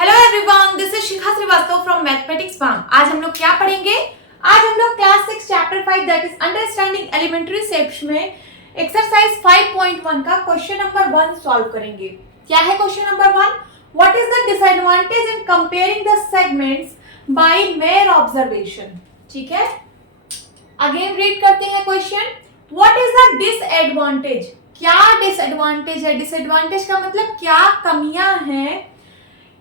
Hello everyone, this is Shikha Srivastava from mathematics form. आज हम लोग क्या पढ़ेंगे? आज हम लोग class 6 chapter 5 that is understanding elementary shapes में एक्सरसाइज 5.1 का क्वेश्चन नंबर 1 सॉल्व करेंगे। क्या है question number 1? What is the disadvantage in comparing the segments by mere observation. ठीक है, अगेन रीड करते हैं question. What is the disadvantage? क्या डिसएडवांटेज है? डिसएडवांटेज का मतलब क्या कमियां हैं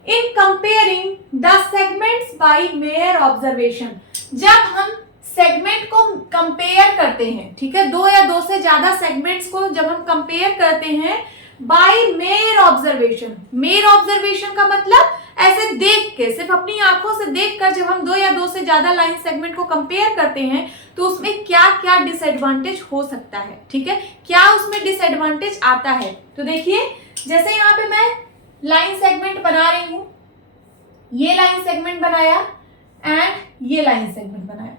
in comparing the segments by mere observation. जब हम सेगमेंट को कंपेयर करते हैं, ठीक है, दो या दो से ज्यादा सेगमेंट्स को जब हम कंपेयर करते हैं by mere observation. Mere observation का मतलब ऐसे देख के, सिर्फ अपनी आंखों से देखकर जब हम दो या दो से ज्यादा लाइन सेगमेंट को कंपेयर करते हैं तो उसमें क्या क्या डिसएडवांटेज हो सकता है। ठीक है, क्या उसमें डिसएडवांटेज आता है। तो देखिए, जैसे यहाँ पे मैं लाइन सेगमेंट बना रही हूं, ये लाइन सेगमेंट बनाया एंड ये लाइन सेगमेंट बनाया,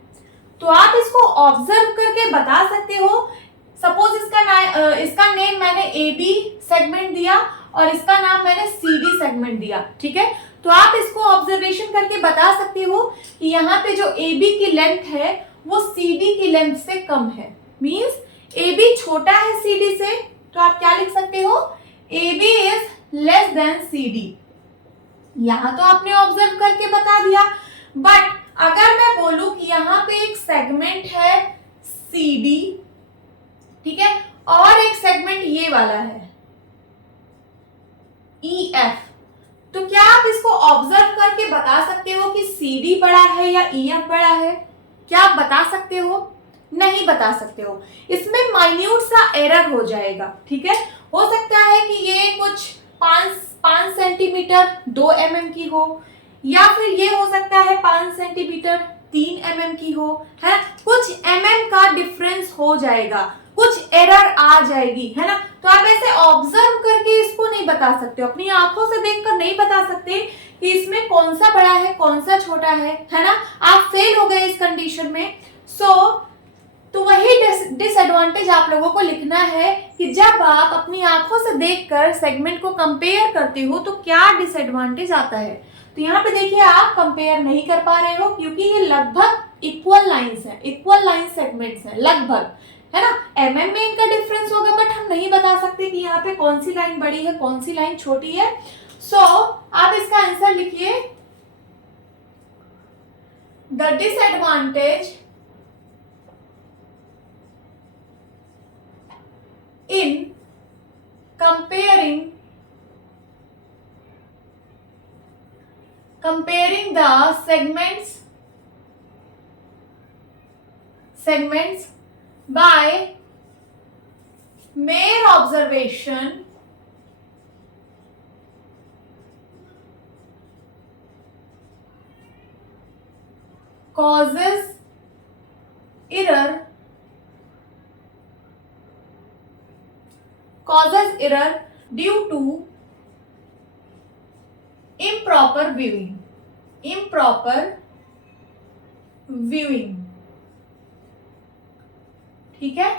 तो आप इसको ऑब्जर्व करके बता सकते हो। सपोज इसका नेम मैंने ए बी सेगमेंट दिया और इसका नाम मैंने सी डी सेगमेंट दिया। ठीक है, तो आप इसको ऑब्जर्वेशन करके बता सकते हो कि यहाँ पे जो ए बी की लेंथ है वो सी डी की लेंथ से कम है। मीन्स ए बी छोटा है सी डी से, तो आप क्या लिख सकते हो? A B is less than C D. यहां तो आपने ऑब्जर्व करके बता दिया, बट अगर मैं बोलूं कि यहां पे एक सेगमेंट है सी डी, ठीक है, और एक सेगमेंट ये वाला है ई एफ, तो क्या आप इसको ऑब्जर्व करके बता सकते हो कि सी डी बड़ा है या ई एफ बड़ा है? क्या आप बता सकते हो? नहीं बता सकते हो। इसमें माइन्यूट सा एरर हो जाएगा। ठीक है, हो सकता है कि ये कुछ 5 सेंटीमीटर 2 mm की हो, या फिर ये हो सकता है 5 सेंटीमीटर 3 mm की हो, है, कुछ mm का डिफरेंस हो जाएगा, कुछ एरर आ जाएगी, है ना। तो आप ऐसे ऑब्जर्व करके इसको नहीं बता सकते, अपनी आंखों से देखकर नहीं बता सकते कि इसमें कौन सा बड़ा है कौन सा छोटा है ना। आप फेल हो गए इस कंडीशन में। तो वही डिसएडवांटेज आप लोगों को लिखना है कि जब आप अपनी आंखों से देखकर सेगमेंट को कंपेयर करते हो तो क्या डिसएडवांटेज आता है। तो यहाँ पे देखिए, आप कंपेयर नहीं कर पा रहे हो क्योंकि ये लगभग इक्वल लाइंस हैं, इक्वल लाइन सेगमेंट्स हैं लगभग, है ना। एमएम में इनका डिफरेंस होगा, बट हम नहीं बता सकते कि यहाँ पे कौन सी लाइन बड़ी है कौन सी लाइन छोटी है। आप इसका आंसर लिखिए, the disadvantage in comparing the segments by mere observation causes error due to improper viewing। ठीक है,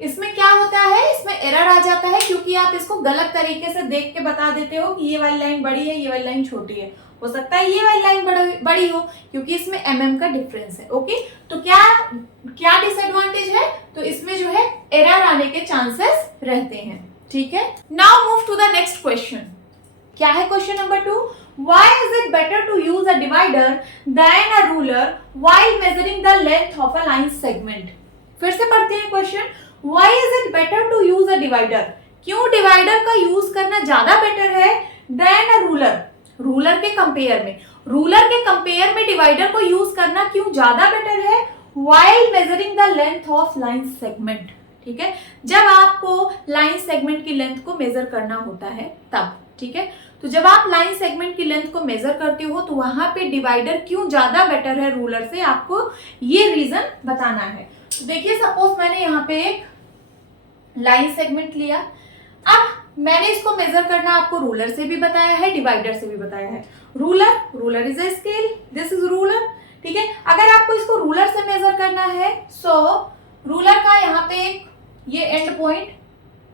इसमें क्या होता है, इसमें एरर आ जाता है क्योंकि आप इसको गलत तरीके से देख के बता देते हो कि ये वाली लाइन बड़ी है ये वाली लाइन छोटी है। हो सकता है ये वाली लाइन बड़ी हो क्योंकि इसमें mm का डिफरेंस है। ओके, तो क्या डिसएडवांटेज है? तो इसमें जो है एरर आने के चांसेस रहते हैं। ठीक है, now move to the next question. क्या है question number 2? Why is it better to use a divider than a ruler while measuring the length of a line segment? फिर से पढ़ते हैं question. Why is it better to use a divider? क्यों divider का use करना ज्यादा better है than a ruler? Ruler के कंपेयर में डिवाइडर को यूज करना क्यों ज्यादा बेटर है? While measuring the length of line segment। ठीक है, जब आपको लाइन सेगमेंट की लेंथ को मेजर करना होता है तब। ठीक है, तो जब आप लाइन सेगमेंट की लेंथ को मेजर करते हो तो वहां पे डिवाइडर क्यों ज्यादा बेटर है रूलर से, आपको ये रीजन बताना है। तो देखिए, सपोज मैंने यहाँ पे एक लाइन सेगमेंट लिया, अब मैंने इसको मेजर करना आपको रूलर से भी बताया है डिवाइडर से भी बताया है। Ruler is a scale, this is ruler. ठीक है, अगर आपको इसको रूलर से मेजर करना है रूलर का यहाँ पे एक ये एंड पॉइंट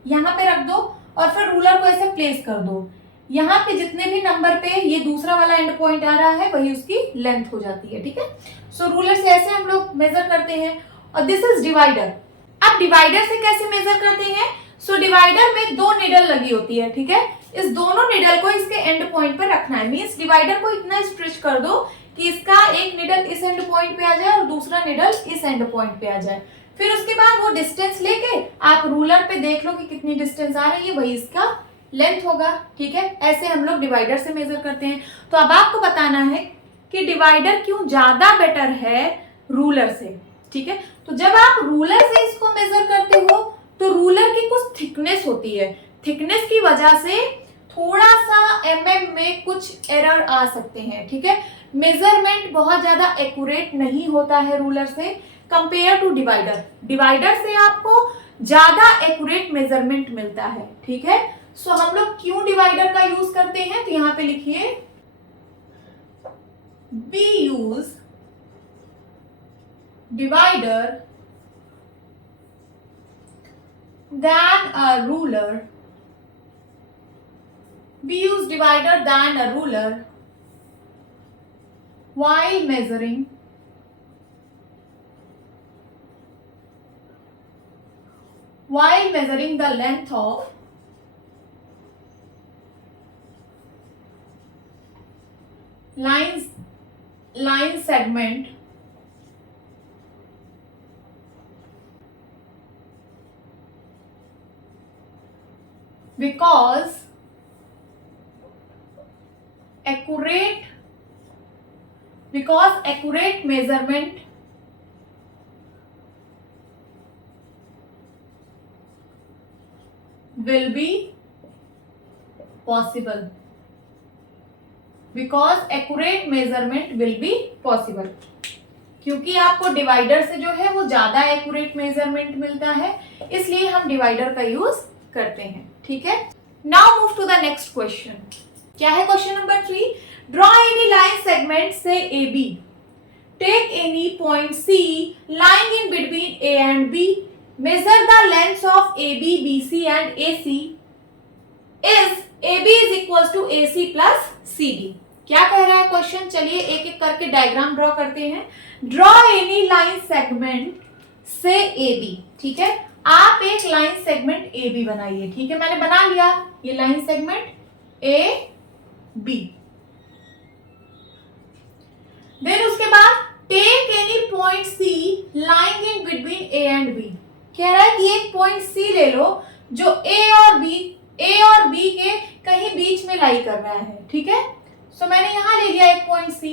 यहाँ पे रख दो और फिर रूलर को ऐसे प्लेस कर दो। यहाँ पे जितने भी नंबर पे ये दूसरा वाला एंड पॉइंट आ रहा है वही उसकी लेंथ हो जाती है, ठीक है। सो रूलर से ऐसे हम लोग मेजर करते हैं। और दिस इज डिवाइडर। अब डिवाइडर से कैसे मेजर करते हैं? सो डिवाइडर में 2 निडल लगी होती है, ठीक है। इस दोनों निडल को इसके एंड पॉइंट पर रखना है। मींस डिवाइडर को इतना स्ट्रेच कर दो कि इसका एक निडल इस एंड पॉइंट पे आ जाए और दूसरा निडल इस एंड पॉइंट पे आ जाए। फिर उसके बाद वो डिस्टेंस लेके आप रूलर पे देख लो कि कितनी डिस्टेंस आ रही है, वही इसका लेंथ होगा, ठीक है। ऐसे हम लोग डिवाइडर से मेजर करते हैं। तो अब आपको बताना है कि डिवाइडर क्यों ज्यादा बेटर है रूलर से, ठीक है। तो जब आप रूलर से इसको मेजर करते हो तो रूलर की कुछ थिकनेस होती है, थिकनेस की वजह से थोड़ा सा एमएम में कुछ एरर आ सकते हैं, ठीक है। मेजरमेंट बहुत ज्यादा एक्यूरेट नहीं होता है रूलर से कंपेयर टू डिवाइडर। डिवाइडर से आपको ज्यादा एक्यूरेट मेजरमेंट मिलता है, ठीक है। सो हम लोग क्यों डिवाइडर का यूज करते हैं? तो यहां पे लिखिए we use divider than a ruler. We use divider than a ruler while measuring the length of line segment because accurate measurement will be possible. Because accurate measurement will be possible. क्योंकि आपको divider से जो है वो ज्यादा accurate measurement मिलता है, इसलिए हम डिवाइडर का यूज करते हैं, ठीक है। Now move to the next question. क्या है question number 3? Draw any line segment से A B, take any point C lying in between A and B, measure the lengths of A B, B C and A C, is A B is equal to A C plus C B. क्या कह रहा है question? चलिए एक एक करके diagram draw करते हैं। ड्रॉ एनी लाइन सेगमेंट से ए बी, ठीक है। आप एक लाइन सेगमेंट ए बी बनाइए, ठीक है। मैंने बना लिया ये line segment A B. Then उसके बाद take any point C lying in between A and B. कह रहा है कि एक पॉइंट सी ले लो जो ए और बी के कहीं बीच में लाई कर रहा है, ठीक है। सो मैंने यहां ले लिया एक point C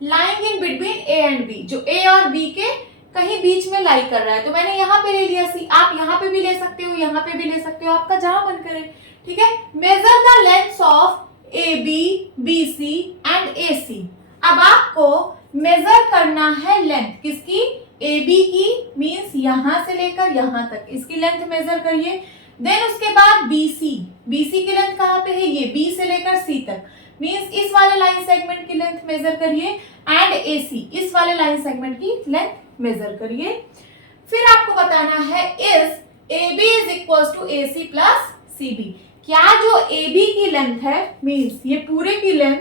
lying in between A and B, जो ए और बी के कहीं बीच में लाई कर रहा है। तो मैंने यहां पे ले लिया सी। आप यहां पे भी ले सकते हो, यहां पे भी ले सकते हो, आपका जहां मन करे, ठीक है। Measure the lengths of A B, B C and A C. अब आपको मेजर करना है लेंथ किसकी? ए बी की, मींस यहां से लेकर यहां तक इसकी लेंथ मेजर करिए। देन उसके बाद बी सी की लेंथ कहां पे है? ये बी से लेकर सी तक, मींस इस वाले लाइन सेगमेंट की लेंथ मेजर करिए। एंड ए सी, इस वाले लाइन सेगमेंट की लेंथ मेजर करिए। फिर आपको बताना है is A B is equal to A C plus C B. क्या जो ए बी की लेंथ है, मींस ये पूरे की लेंथ,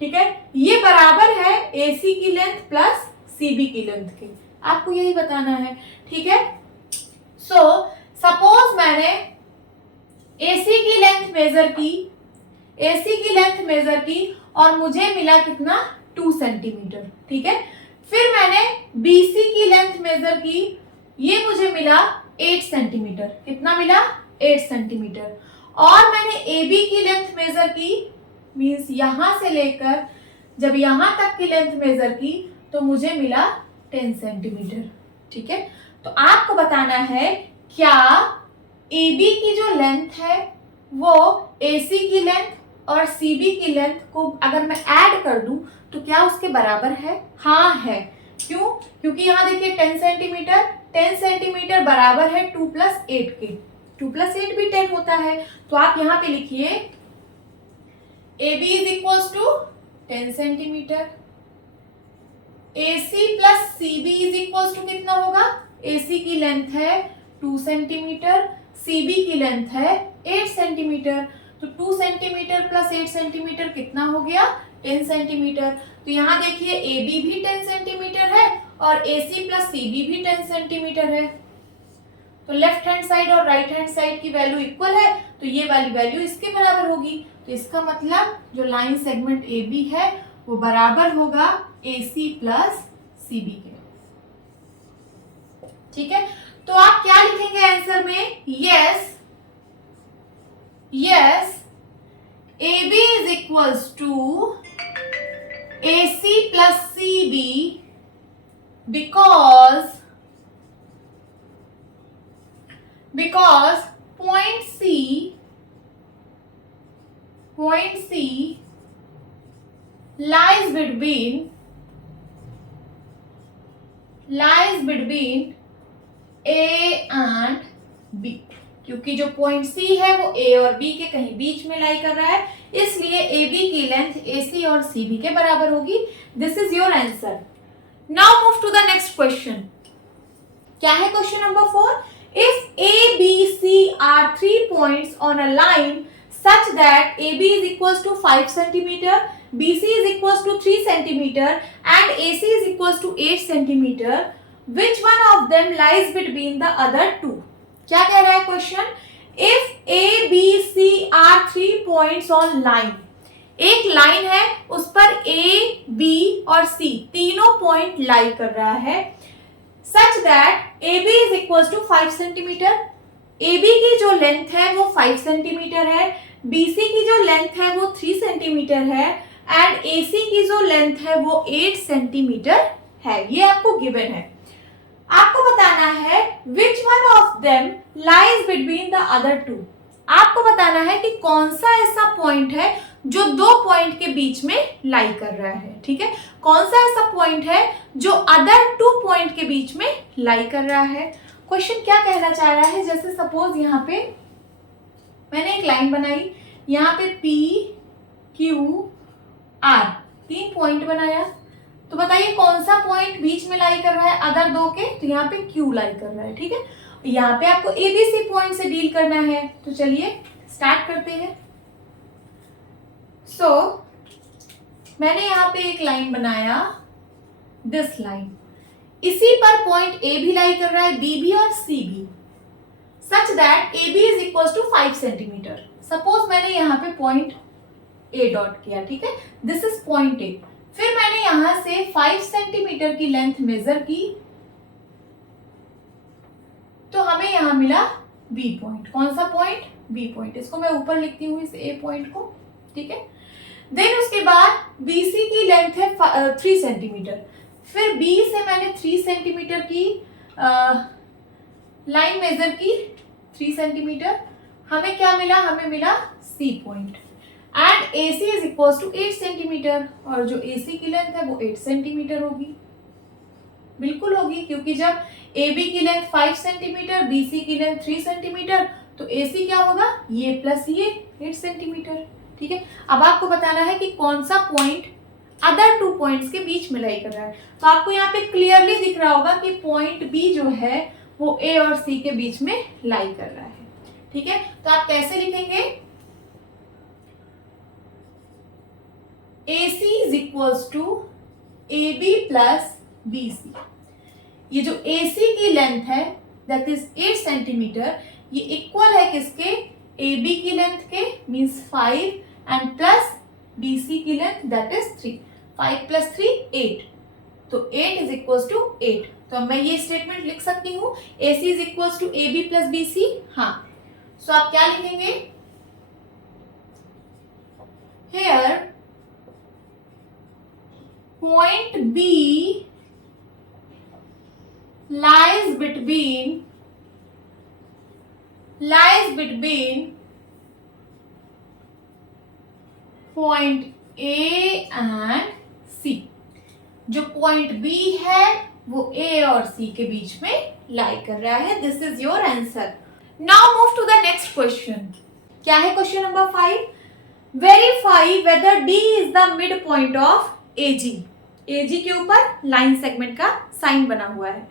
ठीक है, ये बराबर है ए सी की लेंथ प्लस सी बी की लेंथ के। आपको यही बताना है, ठीक है। सो सपोज मैंने ए सी की लेंथ मेजर की और मुझे मिला कितना? 2 सेंटीमीटर, ठीक है। फिर मैंने BC की लेंथ मेजर की, ये मुझे मिला 8 सेंटीमीटर। कितना मिला? 8 सेंटीमीटर। और मैंने AB की लेंथ मेजर की, मींस यहां से लेकर जब यहां तक की लेंथ मेजर की तो मुझे मिला 10 सेंटीमीटर, ठीक है। तो आपको बताना है क्या AB की जो लेंथ है वो AC की लेंथ और CB की लेंथ को अगर मैं ऐड कर दूं तो क्या उसके बराबर है? हाँ है। क्यों? क्योंकि यहां देखिए 10 सेंटीमीटर बराबर है 2 + 8 के। 2 + 8 भी 10 होता है। तो आप यहां पे लिखिए AB is equal to 10 centimetre, AC plus CB is equal to कितना होगा? AC की लेंथ है 2 सेंटीमीटर, CB की लेंथ है 8 सेंटीमीटर। तो 2 सेंटीमीटर प्लस 8 सेंटीमीटर कितना हो गया, 10 सेंटीमीटर। तो यहाँ देखिए ए बी भी 10 सेंटीमीटर है और ए सी प्लस सी बी भी 10 सेंटीमीटर है। तो लेफ्ट हैंड साइड और राइट हैंड साइड की वैल्यू इक्वल है, तो ये वाली वैल्यू इसके बराबर होगी। तो इसका मतलब जो लाइन सेगमेंट ए बी है वो बराबर होगा ए सी प्लस सी बी के। ठीक है, तो आप क्या लिखेंगे आंसर में, yes A B is equals to A C plus C B because point C lies between A and B, क्योंकि जो पॉइंट C है वो A और B के कहीं बीच में लाई कर रहा है, इसलिए AB की लेंथ AC और CB के बराबर होगी। This is your answer. Now move to the next question. क्या है question number 4? If A, B, C are 3 points on a line such that AB is equals to 5 centimeter, BC is equals to 3 centimeter and AC is equals to 8 centimeter, which one of them lies between the other two? क्या कह रहा है question? If A, B, C are 3 points on line, एक line है उस पर A, B और C तीनों पॉइंट लाई कर रहा है, such that AB is equals to 5 centimetre. AB की जो लेंथ है वो 5 सेंटीमीटर है, BC की जो लेंथ है वो 3 सेंटीमीटर है एंड AC की जो लेंथ है वो 8 सेंटीमीटर है। ये आपको गिवन है। आपको बताना है which one of them lies between the other two। आपको बताना है कि कौन सा ऐसा पॉइंट है जो दो पॉइंट के बीच में लाई कर रहा है। ठीक है, कौन सा ऐसा पॉइंट है जो अदर 2 पॉइंट के बीच में लाई कर रहा है। क्वेश्चन क्या कहना चाह रहा है, जैसे सपोज यहाँ पे मैंने एक लाइन बनाई, यहाँ पे P, Q, R 3 पॉइंट बनाया, तो बताइए कौन सा पॉइंट बीच में लाई कर रहा है अदर 2 के, तो यहाँ पे Q लाई कर रहा है। ठीक है, यहाँ पे आपको ABC पॉइंट से डील करना है, तो चलिए स्टार्ट करते हैं। सो मैंने यहाँ पे एक लाइन बनाया, दिस लाइन, इसी पर पॉइंट A भी लाई कर रहा है, B भी और C भी, such that AB is equal to 5 centimetre. Suppose मैंने यहाँ पे पॉइंट A डॉट किया, ठीक है, दिस इज पॉइंट A। फिर मैंने यहां से 5 सेंटीमीटर की लेंथ मेजर की, तो हमें यहां मिला B पॉइंट। कौन सा पॉइंट? B point. इसको मैं ऊपर लिखती हूँ इस A पॉइंट को। ठीक है, देन उसके बाद BC की लेंथ है 3 सेंटीमीटर। फिर B से मैंने 3 सेंटीमीटर की लाइन मेजर की, 3 सेंटीमीटर। हमें क्या मिला? हमें मिला C point and AC is equal to 8 centimetre, और जो AC की लेंथ है वो 8 सेंटीमीटर होगी। बिल्कुल होगी, क्योंकि जब AB की लेंथ 5 सेंटीमीटर, BC की लेंथ 3 सेंटीमीटर, तो AC क्या होगा? ये प्लस ये 8 सेंटीमीटर। ठीक है, अब आपको बताना है कि कौन सा पॉइंट अदर 2 पॉइंट्स के बीच में लाई कर रहा है। तो आपको यहाँ पे क्लियरली दिख रहा होगा कि पॉइंट B जो है वो A और C के बीच में लाई कर रहा है। ठीक है, तो आप कैसे लिखेंगे? AC is equals to AB plus BC। ये जो AC की लेंथ है दैट इज 8 सेंटीमीटर, ये इक्वल है किसके? AB की लेंथ के, मींस 5 एंड प्लस BC की लेंथ दैट इज 3। 5 प्लस 3 8, तो 8 इज इक्वल्स टू 8। तो अब मैं ये स्टेटमेंट लिख सकती हूँ AC is equals to AB plus BC। हाँ, सो आप क्या लिखेंगे? Here point B lies between point A and C। जो पॉइंट B है वो A और C के बीच में लाई कर रहा है। This is your answer. Now move to the next question. क्या है question number 5? Verify whether D is the mid point of AG। AG के ऊपर लाइन सेगमेंट का साइन बना हुआ है।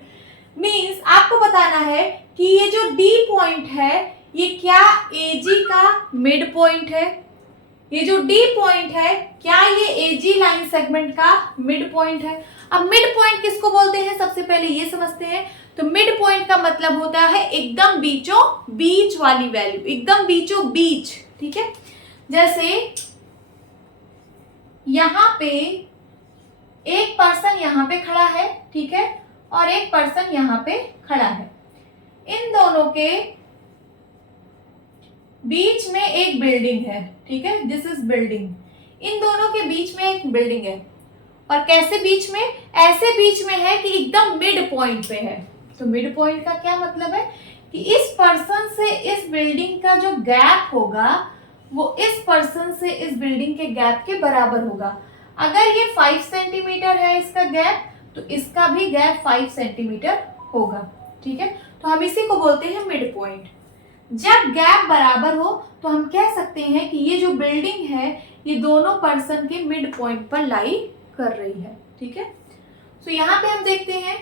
मींस आपको बताना है कि ये जो D पॉइंट है ये क्या एजी का मिड पॉइंट है? ये जो डी पॉइंट है क्या ये एजी लाइन सेगमेंट का मिड पॉइंट है? अब मिड पॉइंट किसको बोलते हैं सबसे पहले ये समझते हैं। तो मिड पॉइंट का मतलब होता है एकदम बीचों बीच वाली वैल्यू, एकदम बीचों बीच, ठीक है। जैसे यहां पे एक पर्सन यहां पे खड़ा है, ठीक है, और एक पर्सन यहां पे खड़ा है। इन दोनों के बीच में एक बिल्डिंग है, ठीक है, दिस इज बिल्डिंग। इन दोनों के बीच में एक बिल्डिंग है, और कैसे बीच में? ऐसे बीच में है कि एकदम मिड पॉइंट पे है। तो मिड पॉइंट का क्या मतलब है कि इस पर्सन से इस बिल्डिंग का जो गैप होगा वो इस पर्सन से इस बिल्डिंग के गैप के बराबर होगा। अगर ये 5 सेंटीमीटर है इसका गैप, तो इसका भी गैप 5 सेंटीमीटर होगा, ठीक है। तो हम इसी को बोलते हैं मिड पॉइंट। जब गैप बराबर हो तो हम कह सकते हैं कि ये जो बिल्डिंग है ये दोनों पर्सन के मिड पॉइंट पर लाई कर रही है, ठीक है। तो यहाँ पे हम देखते हैं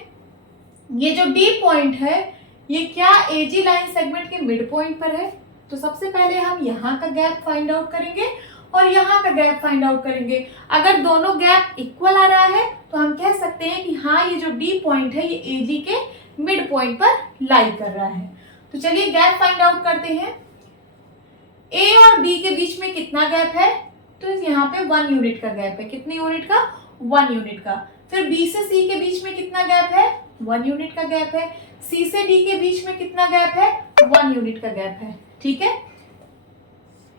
ये जो डी पॉइंट है ये क्या एजी लाइन सेगमेंट के मिड पॉइंट पर है। तो सबसे पहले हम यहाँ का गैप फाइंड आउट करेंगे और यहाँ का गैप फाइंड आउट करेंगे। अगर दोनों गैप इक्वल आ रहा है तो हम कह सकते हैं कि हाँ ये जो डी पॉइंट है ये एजी के मिड पॉइंट पर लाई कर रहा है। तो चलिए गैप फाइंड आउट करते हैं। ए और बी के बीच में कितना गैप है? तो यहाँ पे 1 यूनिट का गैप है। कितने यूनिट का? 1 यूनिट का। फिर बी से सी के बीच में कितना गैप है? 1 यूनिट का गैप है। सी से डी के बीच में कितना गैप है? 1 यूनिट का गैप है, ठीक है।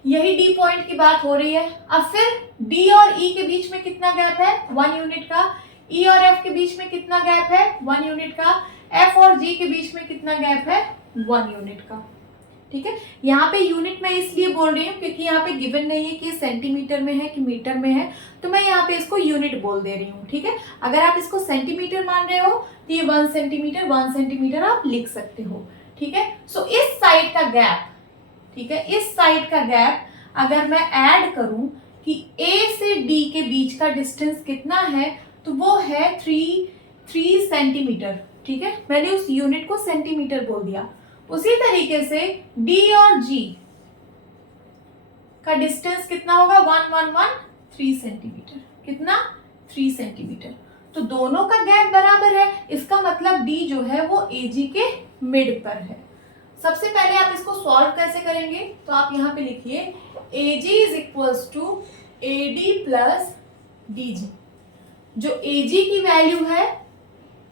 यही डी पॉइंट की बात हो रही है। अब फिर डी और ई के बीच में कितना गैप है? 1 यूनिट का। ई और एफ के बीच में कितना गैप है? 1 यूनिट का। एफ और जी के बीच में कितना गैप है? 1 यूनिट का, ठीक है। यहाँ पे यूनिट मैं इसलिए बोल रही हूँ क्योंकि यहाँ पे गिवन नहीं है कि सेंटीमीटर में है कि मीटर में है, तो मैं यहाँ पे इसको यूनिट बोल दे रही हूँ, ठीक है। अगर आप इसको सेंटीमीटर मान रहे हो तो ये 1 सेंटीमीटर आप लिख सकते हो, ठीक है। सो इस साइड का गैप, ठीक है, इस साइड का गैप अगर मैं ऐड करूं कि ए से डी के बीच का डिस्टेंस कितना है तो वो है 3 सेंटीमीटर, ठीक है। मैंने उस यूनिट को सेंटीमीटर बोल दिया। उसी तरीके से D और G का डिस्टेंस कितना होगा? 3 सेंटीमीटर। कितना? 3 सेंटीमीटर। तो दोनों का गैप बराबर है, इसका मतलब D जो है वो AG के मिड पर है। सबसे पहले आप इसको सॉल्व कैसे करेंगे? तो आप यहाँ पे लिखिए AG is equals to AD plus DG। जो AG की वैल्यू है,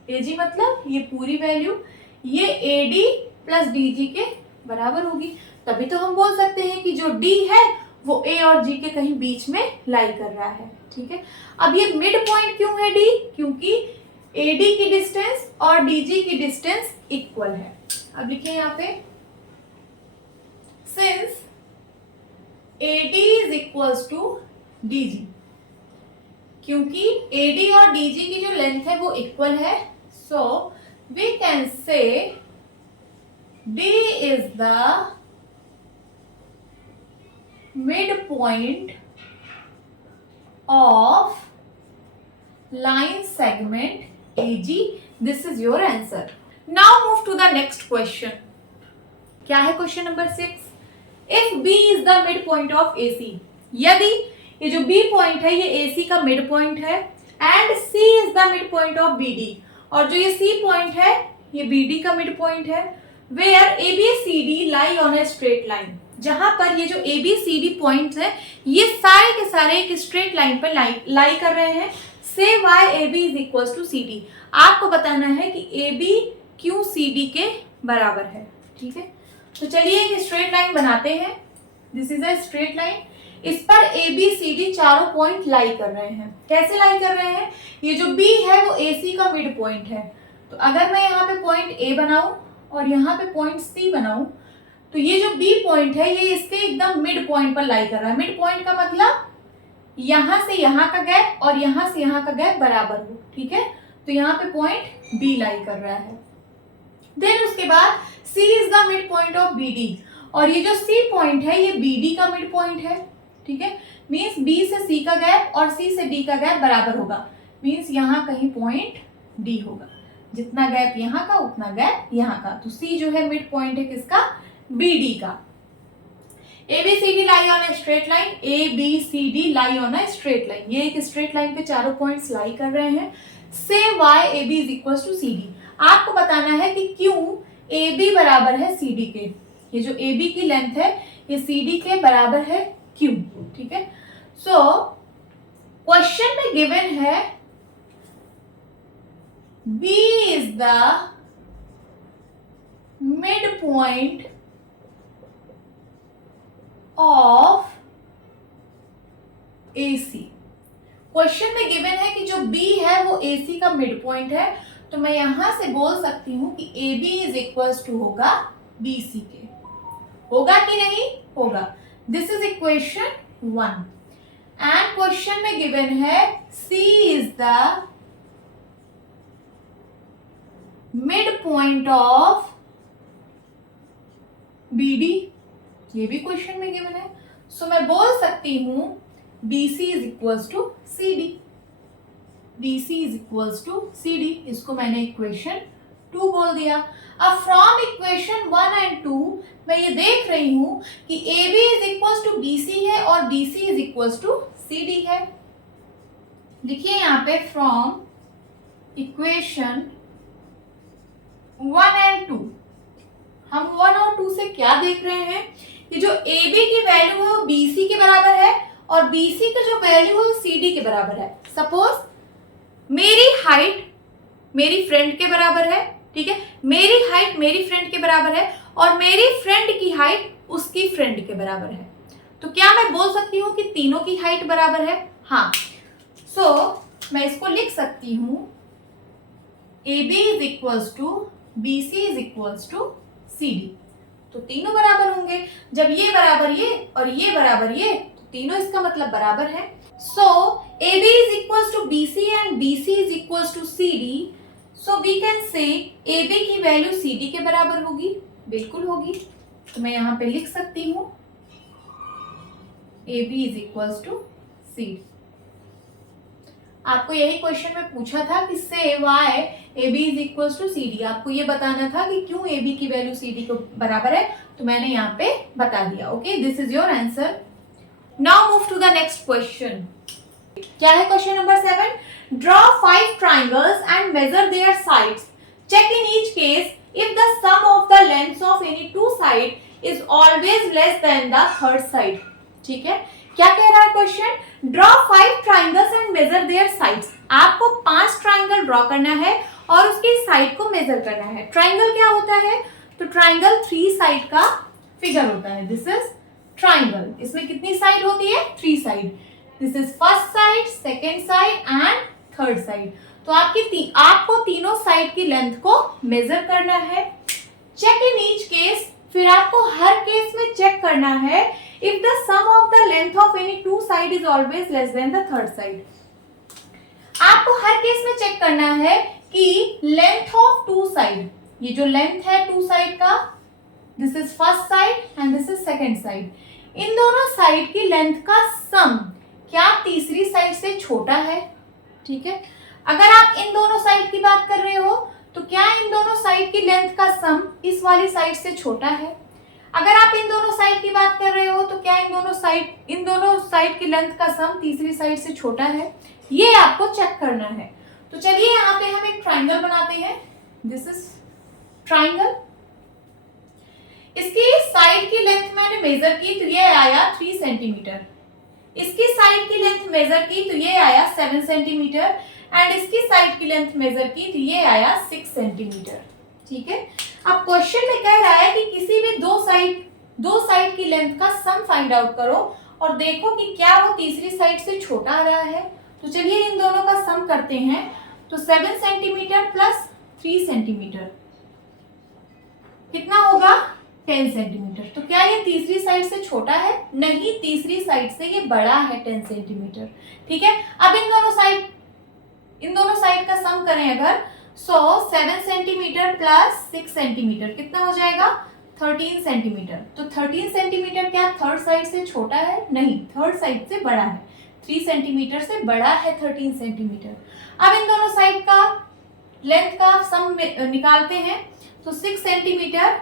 AG मतलब ये पूरी वैल्यू, ये AD प्लस DG के बराबर होगी। तभी तो हम बोल सकते हैं कि जो D है वो A और G के कहीं बीच में लाई कर रहा है, ठीक है। अब ये मिड पॉइंट क्यों है D? क्योंकि AD की डिस्टेंस और DG की डिस्टेंस इक्वल है। अब लिखिए यहाँ पे since AD is equals to DG, क्योंकि AD और DG की जो लेंथ है वो इक्वल है, so we can say D is the midpoint of line segment AG. This is your answer. Now move to the next question. क्या है question number 6? If B is the midpoint of AC, यदि ये जो B point है ये AC का mid point है and C is the midpoint of BD, और जो ये C पॉइंट है ये BD का मिड पॉइंट है, where ABCD lie on a straight line, जहां पर ये जो ABCD पॉइंट्स है ये सारे के सारे एक स्ट्रेट लाइन पर लाई कर रहे हैं। से why AB is equals to CD, आपको बताना है कि AB क्यों CD के बराबर है, ठीक है। तो चलिए एक स्ट्रेट लाइन बनाते हैं। This is a straight line, इस पर ABCD चारों पॉइंट लाई कर रहे हैं। कैसे लाई कर रहे हैं? ये जो B है वो AC का मिड पॉइंट है, तो अगर मैं यहाँ पे पॉइंट A बनाऊं और यहाँ पे पॉइंट C बनाऊं तो ये जो B पॉइंट है ये इसके एकदम मिड पॉइंट पर लाई कर रहा है। मिड पॉइंट का मतलब यहाँ से यहाँ का गैप और यहाँ से यहाँ का गैप बराबर हो, ठीक है। तो यहाँ पे पॉइंट B लाई कर रहा है। देन उसके बाद C is the mid point of BD, और ये जो C पॉइंट है ये BD का मिड पॉइंट है, ठीक है। मीन्स B से C का गैप और C से D का गैप बराबर होगा, मीन्स यहाँ कहीं पॉइंट D होगा। जितना गैप यहाँ का उतना गैप यहाँ का, तो C जो है मिड पॉइंट है किसका? BD का। ABCD lie on a straight line, ABCD lie on a straight line, ये एक स्ट्रेट लाइन पे चारों पॉइंट्स लाई कर रहे हैं। Say y AB is equal to CD। आपको बताना है कि क्यों AB बराबर है CD के। ये जो AB की लेंथ है ये CD के बराबर है क्यों, ठीक है। सो क्वेश्चन में गिवन है B is the mid point of AC। Question में गिवन है कि जो B है वो AC का मिड पॉइंट है, तो मैं यहां से बोल सकती हूं कि AB इज इक्वल टू होगा BC के। होगा कि नहीं होगा? This is equation 1। And question में गिवन है C is the mid point of BD, ये भी क्वेश्चन में गिवन है। सो मैं बोल सकती हूं BC is equals to CD। BC is equals to CD, इसको मैंने इक्वेशन 2 बोल दिया। अब फ्रॉम इक्वेशन 1 एंड 2 मैं ये देख रही हूं कि AB is equals to BC है और BC is equals to CD है। देखिए यहाँ पे फ्रॉम इक्वेशन 1 एंड 2 हम 1 और 2 से क्या देख रहे हैं कि जो AB की वैल्यू है वो BC के बराबर है और BC का जो वैल्यू है वो CD के बराबर है। सपोज मेरी हाइट मेरी फ्रेंड के बराबर है, ठीक है, मेरी हाइट मेरी फ्रेंड के बराबर है और मेरी फ्रेंड की हाइट उसकी फ्रेंड के बराबर है। तो क्या मैं बोल सकती हूँ कि तीनों की हाइट बराबर है? हाँ। सो मैं इसको लिख सकती हूँ AB is equals to BC is equals to CD। तो तीनों बराबर होंगे। जब ये बराबर ये और ये बराबर ये, तो तीनों इसका मतलब बराबर है। सो AB is equals to BC and BC is equals to CD. So we can say AB की वैल्यू CD के बराबर होगी, बिल्कुल होगी। तो मैं यहाँ पे लिख सकती हूँ AB is equals to CD। आपको यही क्वेश्चन में पूछा था कि से y AB is equals to CD। आपको ये बताना था कि क्यों AB की वैल्यू CD को बराबर है, तो मैंने यहाँ पे बता दिया। Okay, this is your answer. Now move to the next question. क्या है question number 7? Draw 5 triangles and measure their sides. Check in each case if the sum of the lengths of any two side is always less than the third side. ठीक है, क्या कह रहा है क्वेश्चन? Draw 5 triangles and measure their sides. आपको 5 triangle draw करना है और उसकी साइड को मेजर करना है। ट्राइंगल क्या होता है? तो ट्राइंगल 3 साइड का फिगर होता है। This is triangle. इसमें कितनी साइड होती है? 3 side. This is first side, second side and third side. तो आपको तीनों साइड की लेंथ को मेजर करना है। चेक इन ईच केस, फिर आपको हर केस में चेक करना है if the sum of the length of any two side is always less than the third side. आपको हर केस में चेक करना है कि लेंथ ऑफ टू साइड, ये जो लेंथ है टू साइड का, this is first side and this is second side, इन दोनों साइड की लेंथ का सम क्या तीसरी साइड से छोटा है? ठीक है, अगर आप इन दोनों साइड की बात कर रहे हो तो क्या इन दोनों साइड की लेंथ का सम इस वाली साइड से छोटा है? अगर आप इन दोनों साइड की बात कर रहे हो तो क्या इन दोनों साइड की लेंथ का सम तीसरी साइड से छोटा है? ये आपको चेक करना है। तो चलिए यहाँ पे हम एक ट्राइंगल बनाते हैं। This is triangle. इसकी साइड की लेंथ मैंने मेजर की तो ये आया 3 सेंटीमीटर। इसकी साइड की लेंथ मेजर की तो ये आया 7 सेंटीमीटर एंड इसकी साइड की लेंथ मेजर की तो ये आया 6 सेंटीमीटर। ठीक है, अब क्वेश्चन में कह रहा है कि किसी भी दो साइड की लेंथ का सम फाइंड आउट करो और देखो कि क्या वो तीसरी साइड से छोटा आ रहा है। तो चलिए इन दोनों का सम करते हैं। तो 7 सेंटीमीटर प्लस 3 सेंटीमीटर कितना होगा? 10 सेंटीमीटर। तो क्या ये तीसरी साइड से छोटा है? नहीं, तीसरी साइड से ये बड़ा है 10 सेंटीमीटर। ठीक है, अब इन दोनों साइड का सम करें अगर, सो 7 सेंटीमीटर प्लस 6 सेंटीमीटर कितना हो जाएगा? 13 सेंटीमीटर। तो 13 सेंटीमीटर क्या थर्ड साइड से छोटा है? नहीं, थर्ड साइड से बड़ा है। 3 सेंटीमीटर से बड़ा है 13 सेंटीमीटर। अब इन दोनों साइड का लेंथ का सम निकालते हैं। तो 6 सेंटीमीटर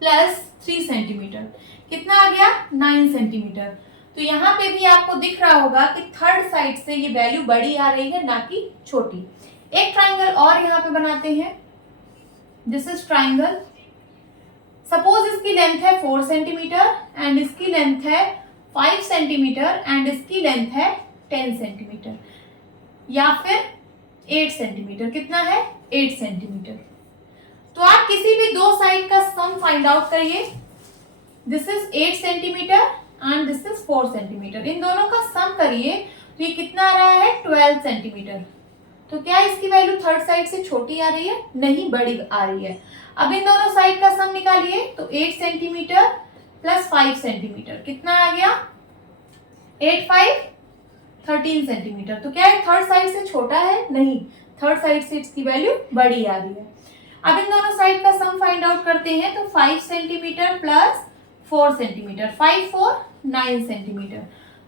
प्लस 3 सेंटीमीटर, कितना आ गया 9 सेंटीमीटर। तो यहाँ पे भी आपको दिख रहा होगा कि थर्ड साइड से ये वैल्यू बड़ी आ रही है, ना कि छोटी। एक ट्राइंगल और यहाँ पे बनाते हैं, दिस इज ट्राइंगल। सपोज इसकी लेंथ है 4 सेंटीमीटर एंड इसकी लेंथ है 5 सेंटीमीटर एंड इसकी लेंथ है 10 सेंटीमीटर या फिर 8 सेंटीमीटर। कितना है 8 सेंटीमीटर। तो आप किसी भी दो साइड का सम फाइंड आउट करिए। This is 8 centimetre and this is 4 centimetre. इन दोनों का सम करिए तो ये कितना आ रहा है 12 सेंटीमीटर। तो क्या इसकी वैल्यू थर्ड साइड से छोटी आ रही है? नहीं, बड़ी आ रही है। अब इन दोनों साइड का सम निकालिए तो 8 सेंटीमीटर प्लस 5 सेंटीमीटर कितना आ गया 8 5 13 सेंटीमीटर। तो क्या ये थर्ड साइड से छोटा है? नहीं, थर्ड साइड से इसकी वैल्यू बड़ी आ रही है। अब इन दोनों साइड का सम फाइंड आउट करते हैं तो 5 सेंटीमीटर प्लस 4 सेंटीमीटर, 5 4 9 सेंटीमीटर।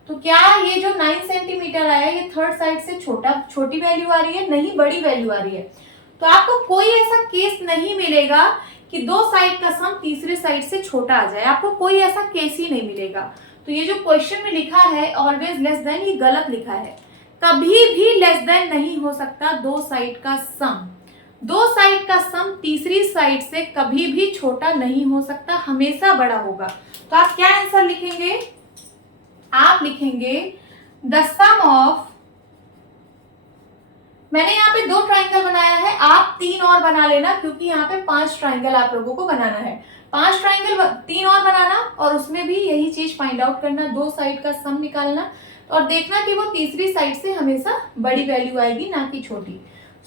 तो क्या ये जो 9 सेंटीमीटर आया ये थर्ड साइड से छोटी वैल्यू आ रही है? नहीं, बड़ी वैल्यू आ रही है। तो आपको कोई ऐसा केस नहीं मिलेगा कि दो साइड का सम तीसरे साइड से छोटा आ जाए, आपको कोई ऐसा केस ही नहीं मिलेगा। तो ये जो क्वेश्चन में लिखा है ऑलवेज लेस देन, ये गलत लिखा है। कभी भी लेस देन नहीं हो सकता दो साइड का सम। दो साइड का सम तीसरी साइड से कभी भी छोटा नहीं हो सकता, हमेशा बड़ा होगा। तो आप क्या आंसर लिखेंगे? आप लिखेंगे द सम ऑफ, मैंने यहाँ पे 2 ट्राइंगल बनाया है, आप 3 और बना लेना क्योंकि यहाँ पे 5 ट्राइंगल आप लोगों को बनाना है। 5 ट्राइंगल 3 और बनाना और उसमें भी यही चीज फाइंड आउट करना, दो साइड का सम निकालना और देखना कि वो तीसरी साइड से हमेशा बड़ी वैल्यू आएगी, ना कि छोटी।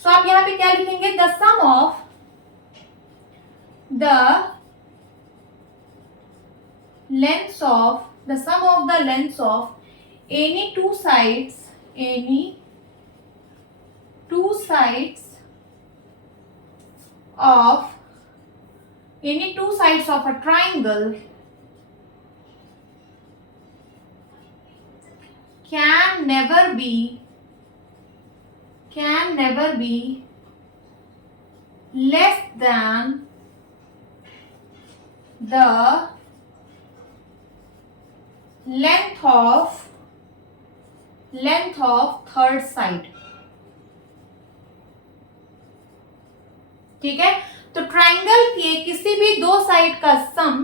सो आप यहाँ पे क्या लिखेंगे? The sum of the lengths of the lengths of any two sides of a triangle can never be less than the length of third side। ठीक है, तो ट्राइंगल के किसी भी दो साइड का सम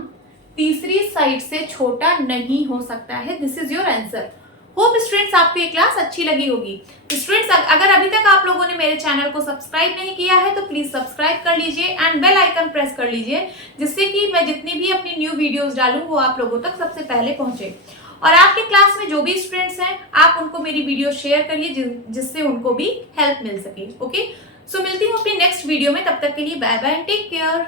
तीसरी साइड से छोटा नहीं हो सकता है। This is your answer. Hope students आपको ये क्लास अच्छी लगी होगी। स्टूडेंट्स अगर अभी तक आप लोगों ने मेरे चैनल को सब्सक्राइब नहीं किया है तो प्लीज सब्सक्राइब कर लीजिए एंड बेल आइकन प्रेस कर लीजिए, जिससे कि मैं जितनी भी अपनी न्यू वीडियोस डालूं वो आप लोगों तक सबसे पहले पहुंचे। और आपके क्लास में जो भी स्टूडेंट्स हैं आप उनको मेरी वीडियो शेयर करिए जिससे उनको भी हेल्प मिल सके। ओके, सो मिलती हूँ अपनी नेक्स्ट वीडियो में, तब तक के लिए bye bye and take care.